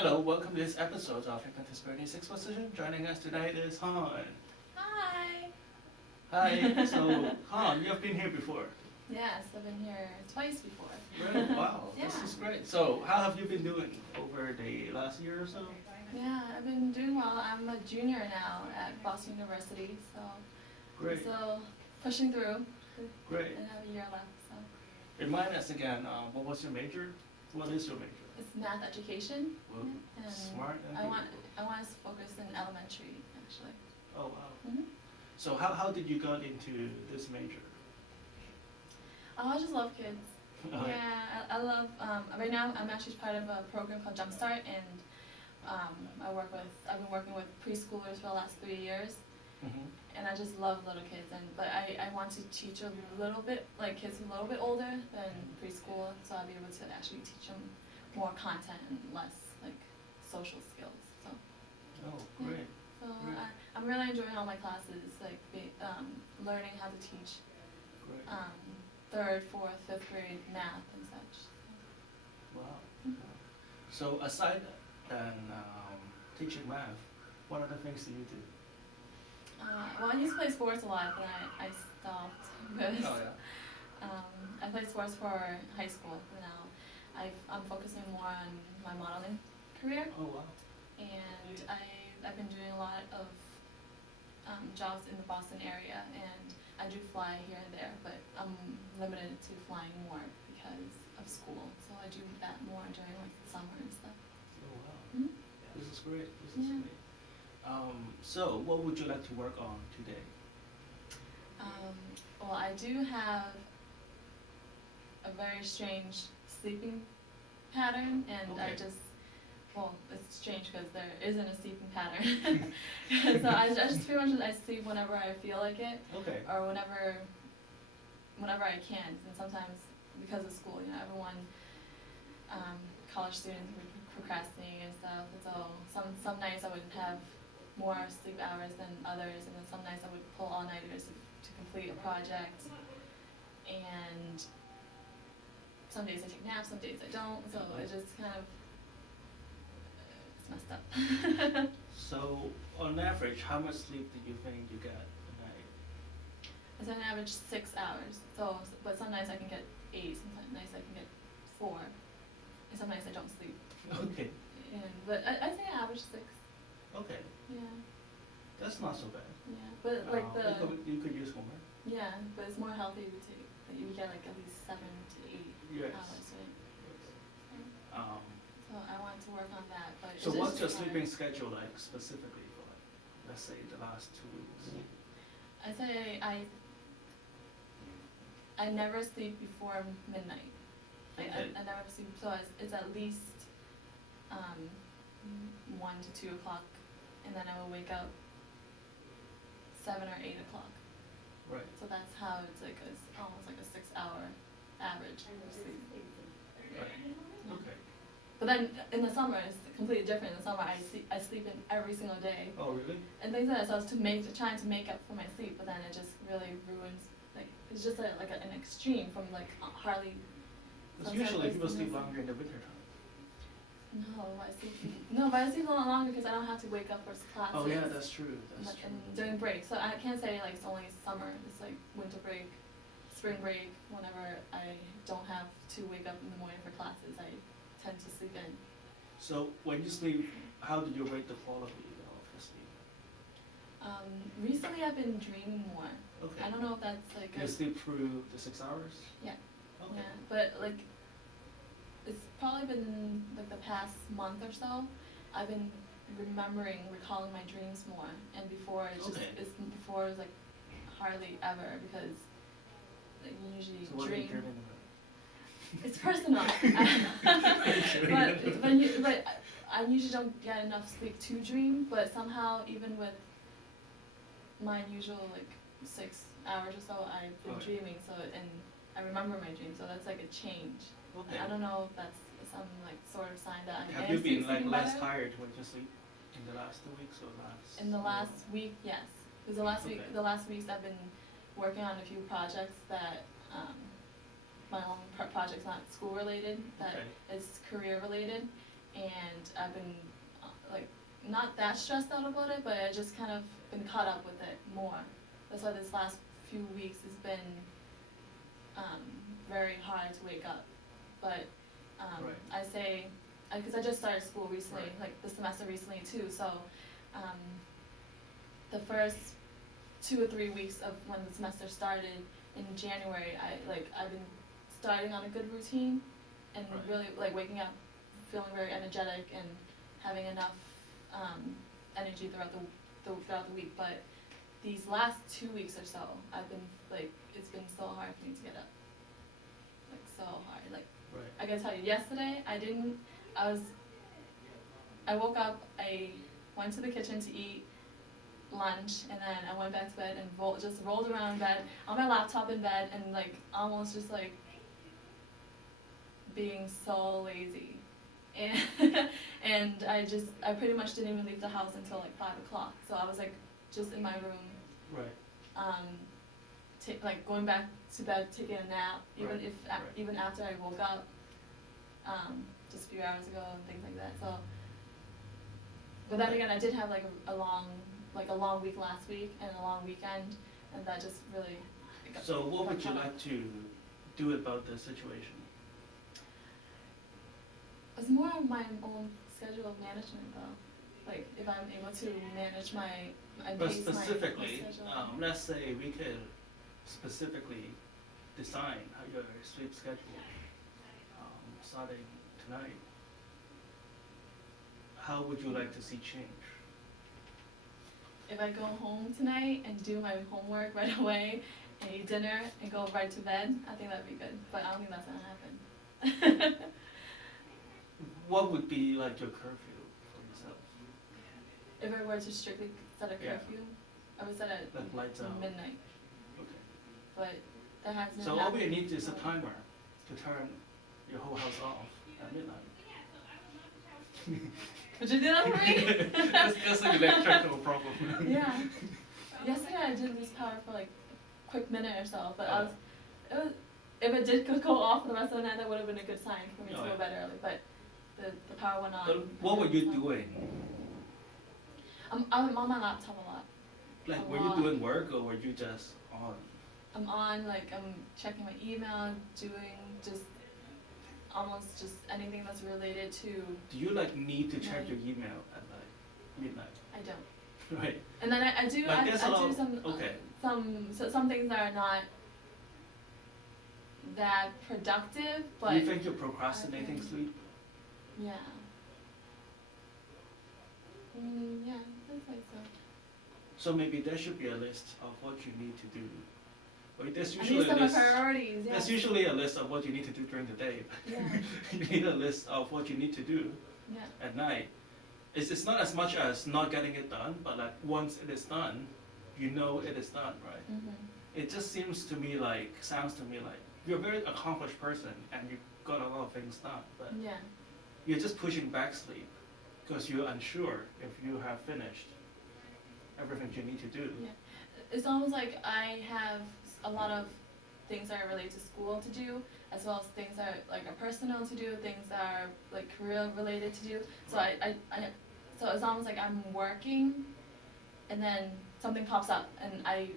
Hello, welcome to this episode of Hypnotist Exposition. Joining us tonight is Han. Hi! Hi, so Han, you've been here before. Yes, I've been here twice before. Really? Wow, this Yeah. is great. So, how have you been doing over the last year or so? Yeah, I've been doing well. I'm a junior now at Boston University, so Great, still pushing through. great. And I have a year left, so Remind us again, what was your major? What is your major? it's math education. Well, And smart and I want beautiful. to focus in elementary actually. Oh, wow. Mm-hmm. So, how did you got into this major? Oh, I just love kids. Oh, Yeah, I love. Right now, I'm actually part of a program called Jumpstart, and I've been working with preschoolers for the last 3 years, Mm-hmm. and I just love little kids. But I want to teach a little bit, like kids a little bit older than preschool, so I'll be able to actually teach them more content and less like social skills. So, Oh, great. so Great. I'm really enjoying all my classes, like learning how to teach Great. 3rd, 4th, 5th grade math and such. Wow. Mhm. So, aside than teaching math, what other things do you do? Well, I used to play sports a lot, but I stopped because Oh, yeah. I played sports for high school. But now I'm focusing more on my modeling career, Oh, wow. and I've been doing a lot of jobs in the Boston area, and I do fly here and there, but I'm limited to flying more because of school. So I do that more during like the summer and stuff. Oh, wow. Mhm. This is great. This is Yeah. great. So, what would you like to work on today? Well, I do have a very strange sleeping pattern, and I Okay. just, well, it's strange because there isn't a sleeping pattern. So I just pretty much I sleep whenever I feel like it, Okay. or whenever I can. And sometimes because of school, everyone, college students would procrastinate and stuff. And so some nights I would have more sleep hours than others, and then some nights I would pull all-nighters to complete a project. And some days I take naps, some days I don't. So it just kind of it's messed up. So, on average, how much sleep do you think you get a night? It's an average 6 hours. So, but some nights I can get 8, some nights I can get 4, and some nights I don't sleep. Okay. But I say average 6. Okay. Yeah, That's not so bad. yeah. But like you could use more. yeah, but it's more healthy to take. That you get like at least 7 to 8 Yes. hours, right? Um, So I want to work on that. But so, it's what's just your hard. sleeping schedule like specifically for, like, let's say, the last 2 weeks? I say I never sleep before midnight. Okay. I never sleep, so it's at least 1 to 2 o'clock, and then I will wake up 7 or 8 o'clock. Right. So that's how it's like it's almost like a 6-hour average of sleep. Right. Okay. But then in the summer it's completely different. In the summer I sleep in every single day Oh, really? and things like that. So I was trying to make up for my sleep, but then it just really ruins. Like it's just like an extreme from like hardly. Because sometimes usually I people sleep sleep- longer in the winter time. But I sleep a lot longer because I don't have to wake up for classes. Oh, yeah, that's true. That's true. And during break, so I can't say like it's only summer. It's like winter break, spring break. Whenever I don't have to wake up in the morning for classes, I tend to sleep in. So, when you sleep, how do you rate the quality of your sleep? Recently I've been dreaming more. Okay. I don't know if that's like You sleep through the 6 hours? Yeah. Okay. Yeah, but like it's probably been like the past month or so. I've been recalling my dreams more, and before it's just Okay. before it was like hardly ever because like, you usually So, what are you dream. dreaming about? It's personal. but I usually don't get enough sleep to dream, but somehow even with my usual like 6 hours or so, I've been Okay. dreaming. So and I remember my dreams, so that's like a change. Okay. I don't know if that's some like sort of sign that I Have am you been like sleeping less better. tired when you sleep in the last 2 weeks or last? In the last week, yes. Because Okay. the last weeks I've been working on a few projects that my own projects, not school related, that Okay. is career related, and I've been like not that stressed out about it, but I just kind of been caught up with it more. That's why this last few weeks has been very hard to wake up. But Right. I say, because I just started school recently, Right. like the semester recently too, so the first 2 or 3 weeks of when the semester started in January, I've been starting on a good routine and Right. really like waking up feeling very energetic and having enough energy throughout the week. But these last 2 weeks or so, I've been like, it's been so hard for me to get up, like so hard. Like Right. I gotta tell you, yesterday I woke up, I went to the kitchen to eat lunch, and then I went back to bed and just rolled around in bed on my laptop in bed and like almost just like being so lazy, and I pretty much didn't even leave the house until like 5 o'clock. So I was like just in my room, Right. like going back to bed, taking a nap, Right. even after I woke up, just a few hours ago and things like that. So, but then again, I did have like a long week last week and a long weekend, and that just really. So what would you like to do about the situation? It's more of my own schedule of management, though. Like if I'm able to manage But pace specifically, my schedule. let's say we could specifically design how your sleep schedule starting tonight. How would you like to see change? If I go home tonight and do my homework right away and eat dinner and go right to bed, I think that'd be good. But I don't think that's gonna happen. What would be like your curfew for yourself? If I were to strictly set a Yeah. curfew, I would set it Like lights out? midnight. Okay. But that hasn't So all happened. we need is a timer to turn your whole house off at midnight. Would you do that for me? That's an electrical problem. Yeah. Yesterday I did lose power for like a quick minute or so, but if it did go off for the rest of the night, that would have been a good sign for me to go to bed early. But the power went on. But what were you doing? I'm on my laptop a lot. Like, were you doing work or were you just on? I'm on, like, I'm checking my email, doing almost just anything that's related to. Do you like need to check your email at like midnight? I don't. Right. And then I do Like, there's a lot- do some okay. some things that are not that productive, but Do you think you're procrastinating sleep? yeah. Yeah, I think so. So maybe there should be a list of what you need to do. Like, there's I usually need a some list. priorities, yeah. There's usually a list of what you need to do during the day. Yeah. You need a list of what you need to do Yeah. at night. It's not as much as not getting it done, but like once it is done, you know it is done, right? It just sounds to me like you're a very accomplished person and you got a lot of things done, but Yeah. you're just pushing back sleep because you're unsure if you have finished everything you need to do. Yeah. It's almost like I have a lot of things that are related to school to do, as well as things that are personal to do, things that are like career related to do. So so it's almost like I'm working, and then something pops up, and I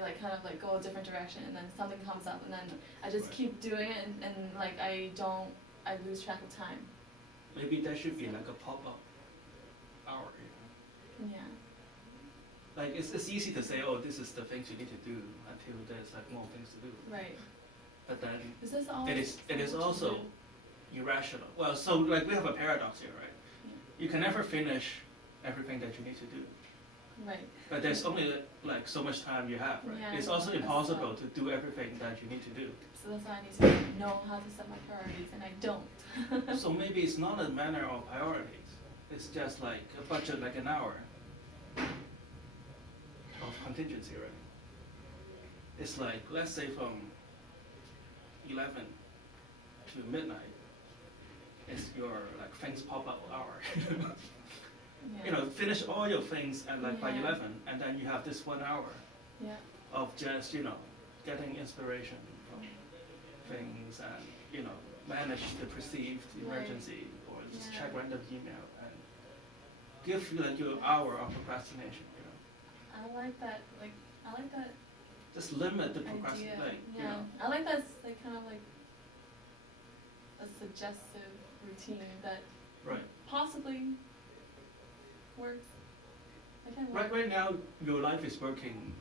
like kind of like go a different direction, and then something comes up, and then I just Right. keep doing it, and like I lose track of time. Maybe there should be like a pop-up hour. Yeah. Like it's easy to say, oh, this is the things you need to do until there's like more things to do. Right. But then Is this always it is something to also do? irrational. Well, so like we have a paradox here, right? Yeah. You can never finish everything that you need to do. Right. But there's only like so much time you have, right? Yeah, It's also that's impossible to do everything that you need to do. So that's why I need to know how to set my priorities, and I don't. So maybe it's not a matter of priorities. It's just like a budget, like an hour of contingency, right? It's like, let's say from 11 to midnight, it's your like things pop up hour. Yeah. You know, finish all your things at like by Yeah. 11, and then you have this 1 hour Yeah. of just, you know, getting inspiration from things and, you know, manage the perceived Right. emergency or just Yeah. check random email and give you like your hour of procrastination, you know. I like that, Just limit the idea. procrastination, like, Yeah, you know. I like that, like, kind of like a suggestive routine that Right. possibly works. I can Right, work. right now, your life is working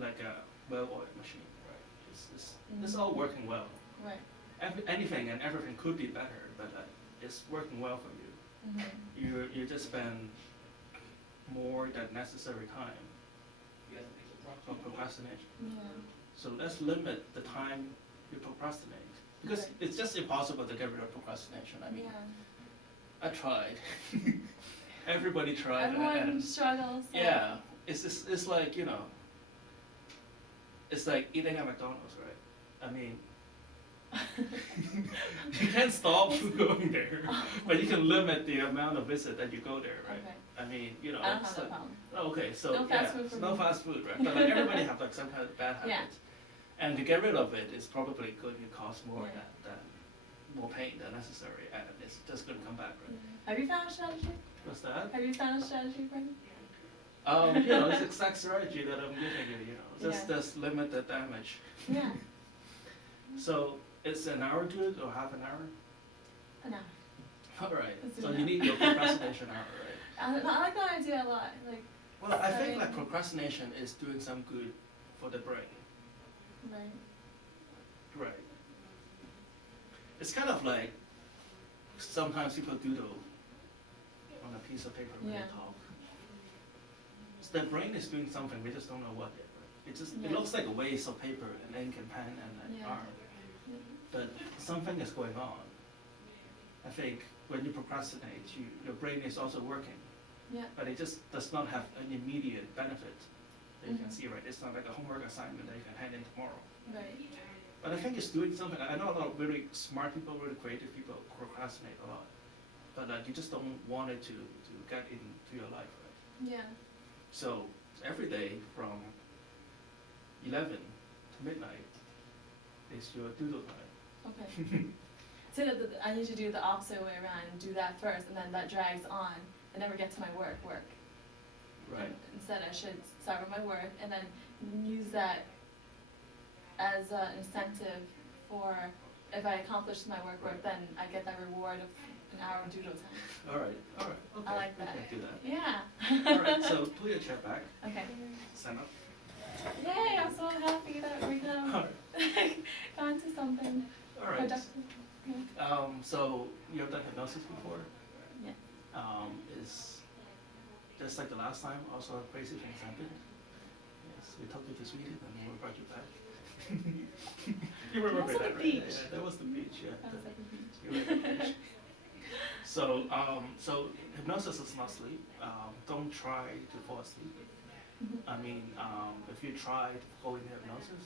like a well-oiled machine, right? It's all working well. Right. Anything and everything could be better, but it's working well for you. Mm-hmm. You just spend more than necessary time on procrastination. Yeah. So let's limit the time you procrastinate, because Right. it's just impossible to get rid of procrastination. I mean, Yeah. I tried. Everybody tried. Everyone struggles. So. Yeah, it's like, you know, it's like eating at McDonald's, right? I mean, you can't stop going there, but you can limit the amount of visit that you go there, right? Okay. I mean, you know, I don't it's have that like, problem. okay, so No fast food for no me. fast food, right? But like everybody have like some kind of bad habit, Yeah. and to get rid of it is probably going to cost more Yeah. than more pain than necessary, and it's just going to come back, right? Have you found a strategy? What's that? Have you found a strategy, Brendan? You know, it's the exact strategy that I'm giving you. You know, just limit the damage. Yeah. So it's an hour good or half an hour? No. All right. Let's do So an you hour. need your procrastination hour, right? I like that idea a lot. Like, Well, I think like Right. procrastination is doing some good for the brain. right. Right. It's kind of like sometimes people doodle on a piece of paper when Yeah. they talk. So their brain is doing something, we just don't know what yet. Right? It Yeah. looks like a waste of paper and ink and pen and an Yeah. arm, but something is going on. I think when you procrastinate, your brain is also working, Yeah. but it just does not have an immediate benefit that you can Mhm. see, right? It's not like a homework assignment that you can hand in tomorrow. Right. But I think it's doing something. I know a lot of really smart people, really creative people procrastinate a lot, but you just don't want it to get into your life, right? Yeah. So every day from 11 to midnight is your doodle time. Okay. So I need to do the opposite way around and do that first, and then that drags on. I never get to my work. Right. And instead, I should start with my work and then use that as an incentive for if I accomplish my work, then I get that reward of an hour of doodle time. All right. Okay. I like we that. can do that. Yeah. All right. So pull your chair back. Okay. Stand up. Yay! I'm so happy that we All have right. gone to something All right. productive. Yeah. So you have done hypnosis before? Yeah. Is just like the last time, also crazy things happened? Yes, we took you to Sweden and we brought you back. You remember That was that, at the right? beach. Yeah, that was the beach, yeah. That was at the beach. You were at the beach. So hypnosis is not sleep. Don't try to fall asleep. Mhm. I mean, if you try to go into hypnosis,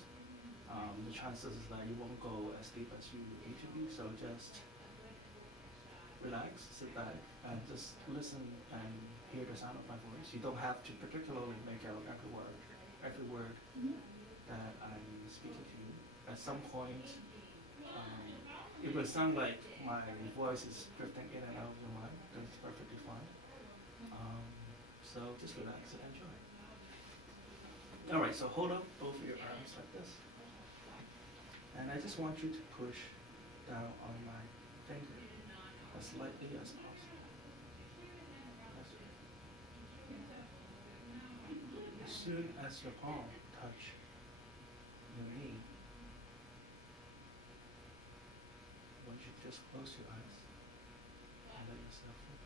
the chances is that you won't go as deep as you need to be. So just relax, sit back, and just listen and hear the sound of my voice. You don't have to particularly make out every word Mhm. that I'm speaking to you. At some point, it will sound like my voice is drifting in and out of your mind. That's perfectly fine. So just relax and enjoy. All right, so hold up both of your arms like this. And I just want you to push down on my finger as lightly as possible. That's right. As soon as your palm touch your knee, I want you to just close your eyes and let yourself in.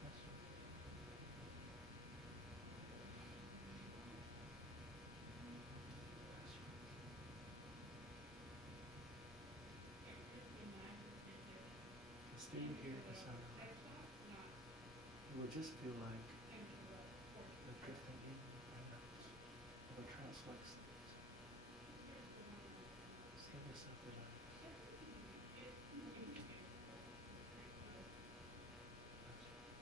That's right. That's right. And stay here beside me. You will just feel like you're drifting in and out of a trance-like state. Just let yourself relax. That's right.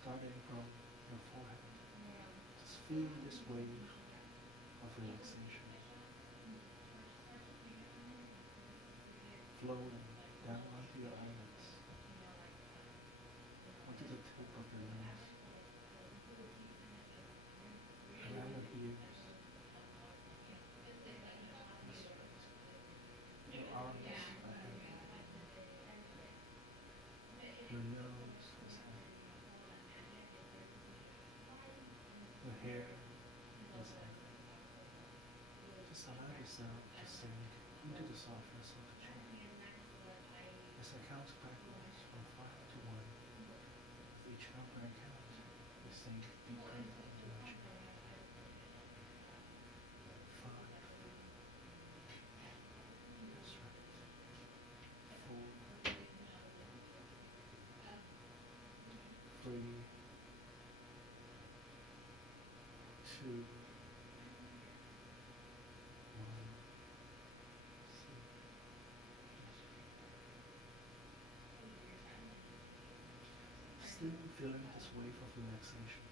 starting from your forehead. Just feel this wave of relaxation flowing down onto your eyelids, onto the tip of your nose, around your ears. That's right. Your arms are heavy. Your nose is heavy. Your hair is heavy. Just allow yourself to sink into the softness of the chair. As I count backwards from 5 to 1, with each number I count, you sink deeper into your chair. 5. That's right. 4. 3. 2. 1. Still feeling this wave of relaxation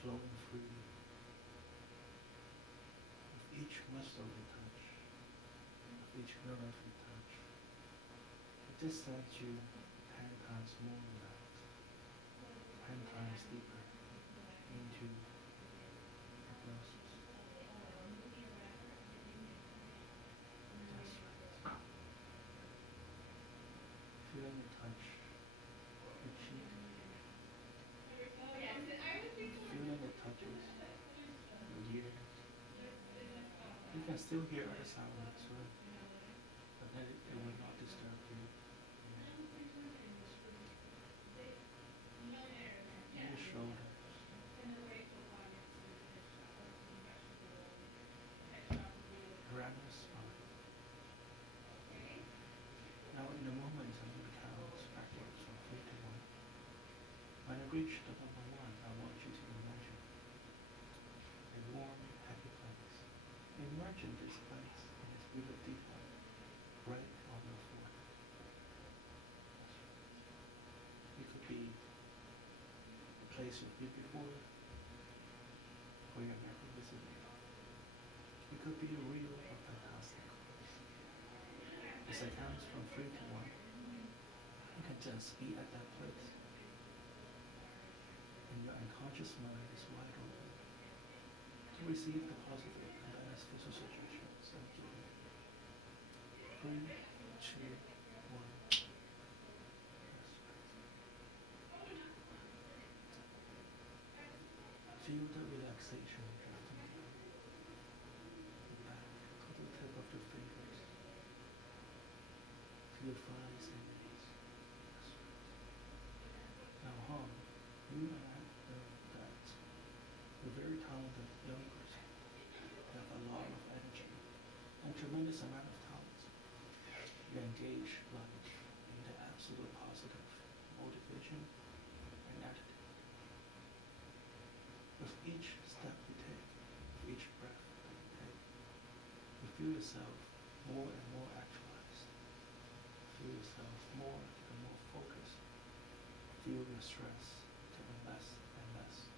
flowing freely with each muscle you touch, with each nerve you touch. It just sends you 10 times more relaxed, 10 times deeper into hypnosis. That's right. Feeling the touch, your cheek, feeling the touches, your ears. You can still hear other sounds, right? But then it will not disturb you. Your shoulders, around your spine. Now in a moment I'm going to count backwards from 3 to 1. When I reach the number 1, I want you to imagine a warm, happy place. Imagine this place in its vivid detail, right on your forehead. It could be a place you've been before, or you've never visited. It could be a real or fantastic place. As I count from 3 to 1, you can just be at that place, and your unconscious mind is wide open to receive the positive and beneficial suggestions I'm giving you. 3, 2, 1. That's right. Feel the relaxation drifting down the back to the tip of your fingers, to your thighs and knees. That's right. Now, Han, you and I know that you're a very talented young person. You have a lot of energy and tremendous amount of talent. You engage life in the absolute positive motivation and attitude. With each step you take, with each breath that you take, you feel yourself more and more actualized. Feel yourself more and more focused. Feel your stress getting less and less.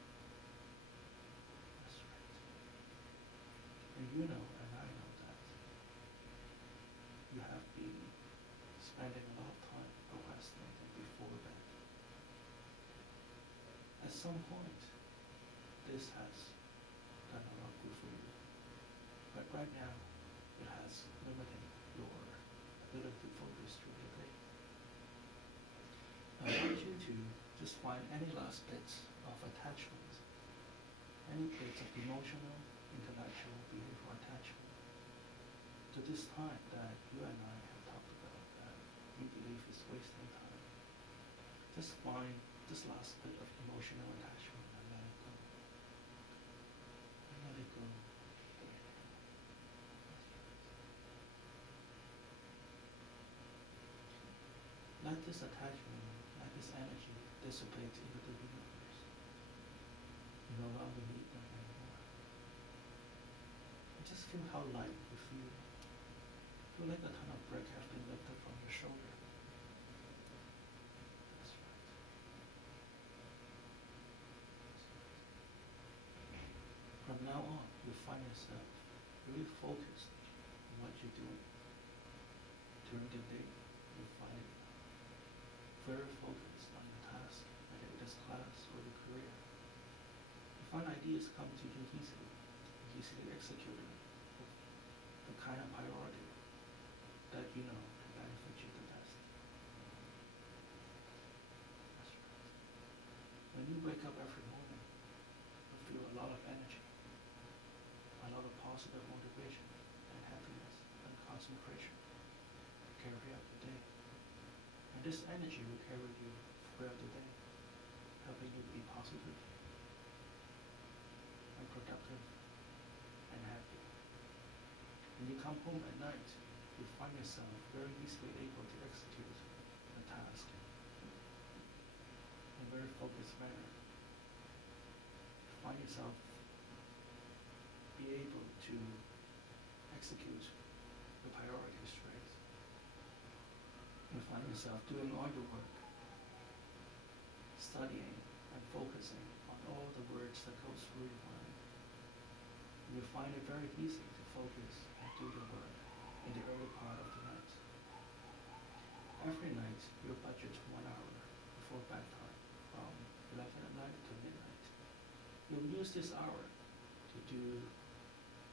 That's right. And you know, and I know that you have been spending a lot of time procrastinating before bed. At some point, this has done a lot good for you. But right now, it has limited your ability to focus through the day. I want you to just find any last bits of attachment, any bits of emotional, intellectual, behavioral attachment to this time that you and I have talked about that you believe is wasting time. Just find this last bit of emotional attachment and let it go. And let it go. Let this attachment, let this energy dissipate into the universe. You no longer need them anymore. And just feel how light you feel. Feel like a ton of brick have been lifted from your shoulder. That's right. From now on, you'll find yourself really focused on what you're doing. During the day, you'll find it very focused on your task, whether it is class or your career. You find ideas come to you easily executed, the kind of priority that you know to benefit you the best. That's right. When you wake up every morning, you feel a lot of energy, a lot of positive motivation and happiness and concentration to carry out the day. And this energy will carry you throughout the day, helping you be positive and productive and happy. When you come home at night, you find yourself very easily able to execute the task in a very focused manner. You find yourself be able to execute the priorities straight. You find yourself doing all your work, studying and focusing on all the words that goes through your mind. You find it very easy to focus and do your work in the early part of the night. Every night, you'll budget 1 hour before bedtime, from 11 at night to midnight. You'll use this hour to do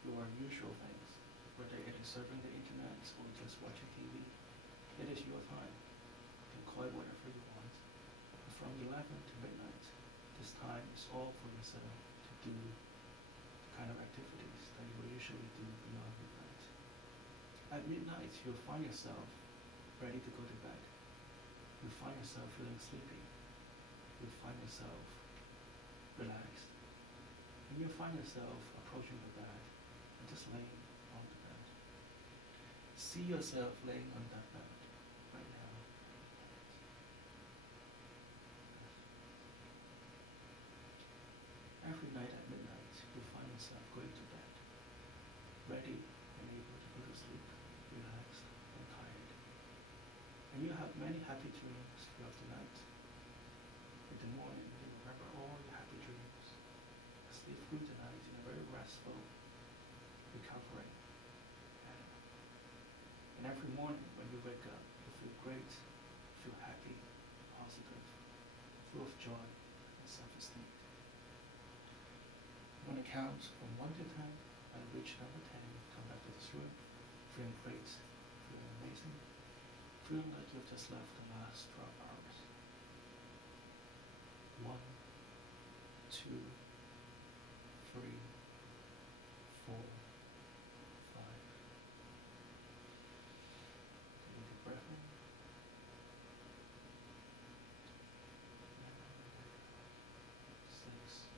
your usual things, whether it is surfing the internet or just watching TV. It is your time. You can call it whatever you want. And from 11 to midnight, this time is all for yourself to do the kind of activities that you will usually do beyond midnight. At midnight, you'll find yourself ready to go to bed. You'll find yourself feeling sleepy. You'll find yourself relaxed. And you'll find yourself approaching the bed and just laying on the bed. See yourself laying on that bed right now. Every night at midnight, you'll find yourself going to bed, ready and able to go to sleep, relaxed and tired. And you have many happy dreams throughout the night. In the morning, you remember all your happy dreams. Sleep through the night in a very restful, recovering manner. And every morning when you wake up, you feel great, feel happy, positive, full of joy and self-esteem. I'm going to count from 1 to 10. When I reach number 10, come back to this room, feeling great, feeling amazing, feeling like you've just left the last 12 hours. 1, 2, 3, 4, 5. Take a deep breath in. 6,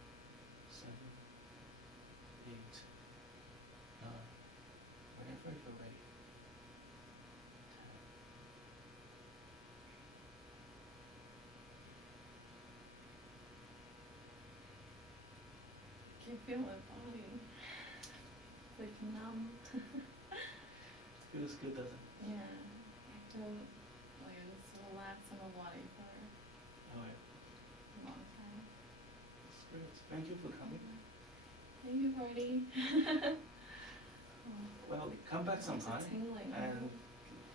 7, 8, 9. Whenever you're ready. 10. Can feel my body. It's like numb. Feels good, doesn't it? Yeah. I feel like it's relaxed in my body for Alright, a long time. that's great. Thank you for coming. Thank you, Brady. Well, come back sometime It's tingling. and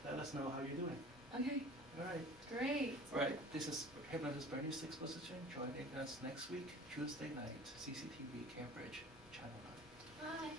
let us know how you're doing. Okay, Alright. great. Right, this is Hypnotist Bernie's Exposition. Join us next week, Tuesday night, CCTV Cambridge Channel 9. Bye.